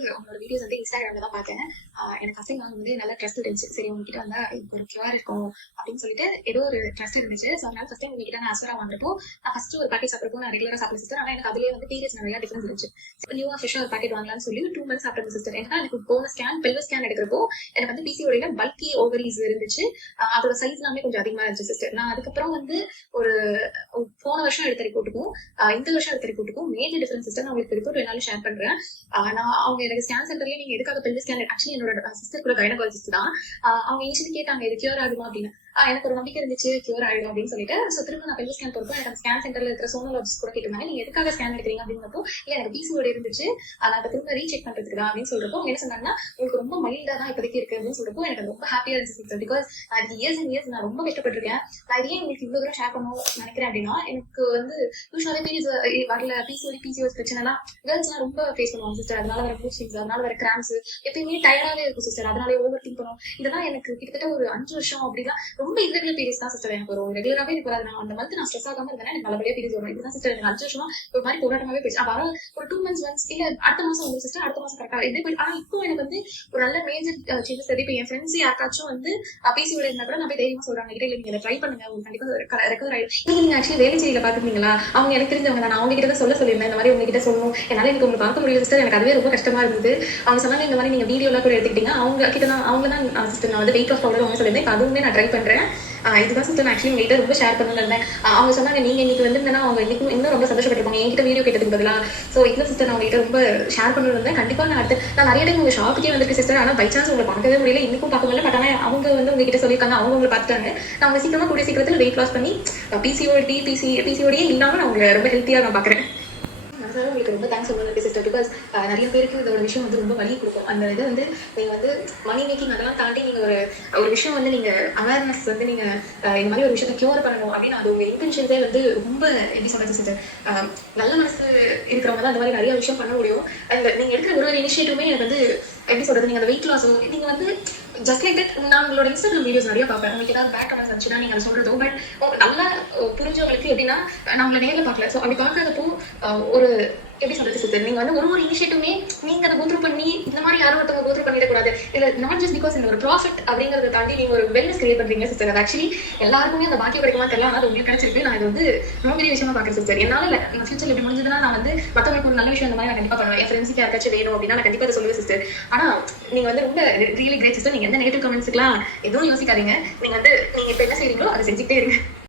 உங்களோட வீடியோஸ் வந்து இன்ஸ்டாகிராம்ல தான் பார்த்தேன். எனக்கு கசின் வந்து நல்ல ட்ரஸ்ட் இருந்துச்சு. சரி உங்ககிட்ட வந்தா இப்போ ஒரு கியூஆர் இருக்கும் அப்படின்னு சொல்லிட்டு ஏதோ ஒரு ட்ரஸ்ட் இருந்துச்சு. ஸோ அதனால ஃபர்ஸ்ட் டைம் உங்ககிட்ட நான் அஸ்வரா வாங்குறப்போ நான் ஃபர்ஸ்ட் ஒரு பேக்கெட் சாப்பிட்றப்போ நான் ரெகுலரா சாப்பிட சிஸ்டர். ஆனால் எனக்கு அதுலேயே வந்து பீரியட்ஸ் நிறைய டிஃபரன்ஸ் இருந்துச்சு. நியூவா ஃப்ரெஷ்ஷாக ஒரு பேக்கெட் வாங்கலாம்னு சொல்லி 2 months சாப்பிட்டேன் சிஸ்டர். ஏன்னா எனக்கு போன ஸ்கேன் பெல்வஸ் ஸ்கேன் எடுக்கிறப்போ எனக்கு வந்து பிசிஓடியில பல்கி ஓவரிஸ் இருந்துச்சு. அதோட சைஸ் எல்லாமே கொஞ்சம் அதிகமா இருந்துச்சு சிஸ்டர். நான் அதுக்கப்புறம் வந்து ஒரு போன வருஷம் எடுத்த ரிப்போர்ட்டுக்கும் இந்த வருஷம் எடுத்த ரிப்போர்ட்டுக்கும் மேஜர் டிஃபரன்ஸ் சிஸ்டர். நான் உங்களுக்கு ரிப்போர்ட் வேணாலும் ஷேர் பண்றேன். நான் அவங்க எனக்கு ஸ்கேன் சென்டர்லயே நீங்க எதுக்காக பெல்விஸ் ஸ்கேன் ஆக்சுவலி என்னோட சிஸ்டர் கூட கைனகாலஜிஸ்ட் தான். அவங்க இனிஷியலி கேட்டாங்க இது கியூர் ஆகுமா அப்படின்னு. எனக்கு ஒரு நம்பிக்கை இருந்துச்சு கியூர் ஆயிடும் அப்படின்னு சொல்லிட்டு. ஸோ திரும்ப நான் பெல்விஸ் ஸ்கேன் போறப்போ எனக்கு ஸ்கேன் சென்டர்ல இருக்கிற சோனோலஜிஸ்ட் கூட கேட்டிருந்தாங்க நீங்க எதுக்காக ஸ்கேன் எடுக்கிறீங்க அப்படின்னப்போ இல்ல எனக்கு பிசிஓடி இருந்துச்சு நான் அதை திரும்ப ரீசெக் பண்றதுக்கு தான் அப்படின்னு சொல்றப்போ அவங்க என்ன சொன்னாங்கன்னா உங்களுக்கு ரொம்ப மைல்டா தான் இப்போதைக்கு இருக்கு அப்படின்னு சொல்றப்போ எனக்கு ரொம்ப ஹாப்பியா இருந்துச்சு. பிகாஸ் நான் இயர்ஸ் அண்ட் இயர்ஸ் நான் ரொம்ப கஷ்டப்பட்டிருக்கேன். நான் இதையே உங்களுக்கு இவ்வளவு தூரம் ஷேர் பண்ணணும் நினைக்கிறேன் அப்படின்னா எனக்கு வந்து யூஸ்வலாவே பீரியட்ஸ் வரல பிசிஓஸ் பிரச்சனைலாம் கேர்ள்ஸ்லாம் ரொம்ப ஃபேஸ் பண்ணுவாங்க சிஸ்டர். அதனால வர மூட் ஸ்விங்ஸ், அதனால வர கிராம்ஸ், எப்பயுமே டயர்டாவே இருக்கும் சிஸ்டர். அதனாலே ஓவர் திங்க் பண்ணுவோம். இதெல்லாம் எனக்கு கிட்டத்தட்ட ஒரு 5 வருஷம் அப்படிலாம் ரொம்ப இரகுலர் பீரியட்ஸ் தான் சிஸ்டர் எனக்கு வரும். ரெகுலராகவே எனக்கு வராது. நான் அந்த மந்த் நான் ஸ்ட்ரெஸ் ஆகாம இருந்தேன் எனக்கு நல்லபடியா பீரியட்ஸ் வரும். இதுதான் சிஸ்டர் எனக்கு 5 வருஷமா ஒரு மாதிரி போராட்டமாவே போயிடுச்சு. வர ஒரு 2 months ஒன்ஸ் இல்ல அடுத்த மாசம் வந்து சிஸ்டர் அடுத்த மாசம் கரெக்டா இதே போய். ஆனா இப்போ எனக்கு வந்து ஒரு நல்ல மேஜர் சேஞ்சஸ் தெரியும். இப்போ என் ஃப்ரெண்ட்ஸ் யாருக்காச்சும் வந்து பிசிஓடி இருந்தா கூட நான் போய் தைரியமா சொல்றாங்க கிட்ட இல்ல நீங்க ட்ரை பண்ணுங்க உங்களுக்கு கண்டிப்பா ரெக்கவர் ஆயிடும். நீங்க ஆக்சுவலி வேலை செய்யல பாத்துருந்தீங்களா? அவங்க எனக்கு தெரிஞ்சவங்க தான். நான் அவங்க கிட்ட சொல்லியிருந்தேன் இந்த மாதிரி உங்ககிட்ட சொல்லணும் என்னால எனக்கு உங்களுக்கு பார்க்க முடியும் சிஸ்டர். எனக்கு அதுவே ரொம்ப கஷ்டமா இருந்தது. அவங்க சொன்னாங்க இந்த மாதிரி நீங்க வீடியோலாம் கூட எடுத்துக்கிட்டீங்க. அவங்க கிட்ட தான் அவங்க தான் சிஸ்டர் நான் வந்து வெயிட் ஆஃப் பவுடர் அவங்க சொல்லியிருந்தேன். அதுவுமே நான் ட்ரை பண்றேன். இதுதான் சிஸ்டர் நான் ஆக்சுவலி உங்ககிட்ட ரொம்ப ஷேர் பண்ணணும்னு இருந்தேன். அவங்க சொன்னாங்க நீங்க இன்னைக்கு வந்து அவங்க இன்னும் ரொம்ப சந்தோஷப்பட்டிருப்பாங்க என்கிட்ட வீடியோ கேட்டதுக்கு பதிலா. ஸோ இதுல சிஸ்டர் நான் உங்ககிட்ட ரொம்ப ஷேர் பண்ணணும்னு இருந்தேன். கண்டிப்பா நான் நிறைய டைம் உங்க ஷாப்புக்கே வந்திருக்கு சிஸ்டர். ஆனா பை சான்ஸ் உங்களை பார்க்கவே முடியல, இன்னைக்கும் பார்க்க முடியல. பட் ஆனா அவங்க வந்து உங்ககிட்ட சொல்லியிருக்காங்க அவங்க உங்களை பார்த்துட்டாங்க. நான் அவங்க சீக்கிரமா கூடிய சீக்கிரத்தில் வெயிட் லாஸ் பண்ணி பிசிஓடியே இல்லாம நான் உங்களை ரொம்ப ஹெல்த்தியா நான் பாக்குறேன். உங்களுக்கு ரொம்ப தேங்க்ஸ் சொல்லுங்க சிஸ்டர். பிகாஸ் நிறைய பேருக்கு இதோட விஷயம் வந்து ரொம்ப வலி கொடுக்கும். அந்த இது வந்து நீங்க வந்து மணி மேக்கிங் அதெல்லாம் தாண்டி நீங்க ஒரு விஷயம் வந்து நீங்க அவேர்னஸ் வந்து நீங்க இந்த மாதிரி ஒரு விஷயத்தை கியூர் பண்ணணும் அப்படின்னு அது உங்க இன்டென்ஷன்ஸே வந்து ரொம்ப எப்படி சொல்றது சிஸ்டர். நல்ல மனசு இருக்கிறவங்க தான் அந்த மாதிரி நிறைய விஷயம் பண்ண முடியும். அந்த நீங்க எடுக்கிற ஒரு இனிஷியேட்டிவ்மே எனக்கு வந்து எப்படி சொல்றது நீங்க அந்த வெயிட் லாஸும் நீங்க வந்து ஜஸ்ட் லைக் தட். நான் உங்களோட இன்ஸ்டாகிராம் வீடியோஸ் நிறைய பார்ப்பேன். உங்களுக்கு ஏதாவது பேக் கமெண்ட்ஸ் இருந்துச்சுன்னா நீங்க அதை சொல்றதோ பட் நல்லா புரிஞ்சவங்களுக்கு எப்படின்னா நான் உங்களை நேரில் பார்க்கல. ஸோ அப்படி பார்க்காதப்போ ஒரு எப்படி சொல்றது சிஸ்டர் நீங்க வந்து ஒரு இனிஷியேட்டிவ்மே நீங்க அதை கோத்ரூ பண்ணி இந்த மாதிரி யாரும் ஒருத்தவங்க கோத்ரூ பண்ணிடக்கூடாது. இல்ல நாட் ஜஸ்ட் பிகாஸ் இந்த ஒரு ப்ராஃபிட் அப்படிங்கறத தாண்டி நீங்க ஒரு வெல்னஸ் கிரியேட் பண்றீங்க சிஸ்டர். அது ஆக்சுவலி எல்லாருக்குமே அந்த பாக்கியம் கிடைக்குமா தெரியல. ஆனால் அது உங்களுக்கு கிடைச்சிருக்கு. நான் இது வந்து ரொம்ப பெரிய விஷயமா பாக்குறேன் சிஸ்டர். என்னால ஃபியூச்சர்ல எப்படி முடிஞ்சதுன்னா நான் வந்து மத்தவங்களுக்கு ஒரு நல்ல விஷயம் இந்த மாதிரி நான் கண்டிப்பா பண்ணுவேன். என் ஃப்ரெண்ட்ஸுக்கு யாருக்காச்சும் வேணும் அப்படின்னா நான் கண்டிப்பா அதை சொல்லுவேன் சிஸ்டர். ஆனா நீங்க வந்து ரொம்ப ரியலி கிரேட் சிஸ்டர். நீங்க எந்த நெகட்டிவ் கமெண்ட்ஸ்க்குலாம் எதுவும் யோசிக்காதீங்க. நீங்க இப்ப என்ன செய்றீங்களோ அதை செஞ்சுட்டே இருங்க.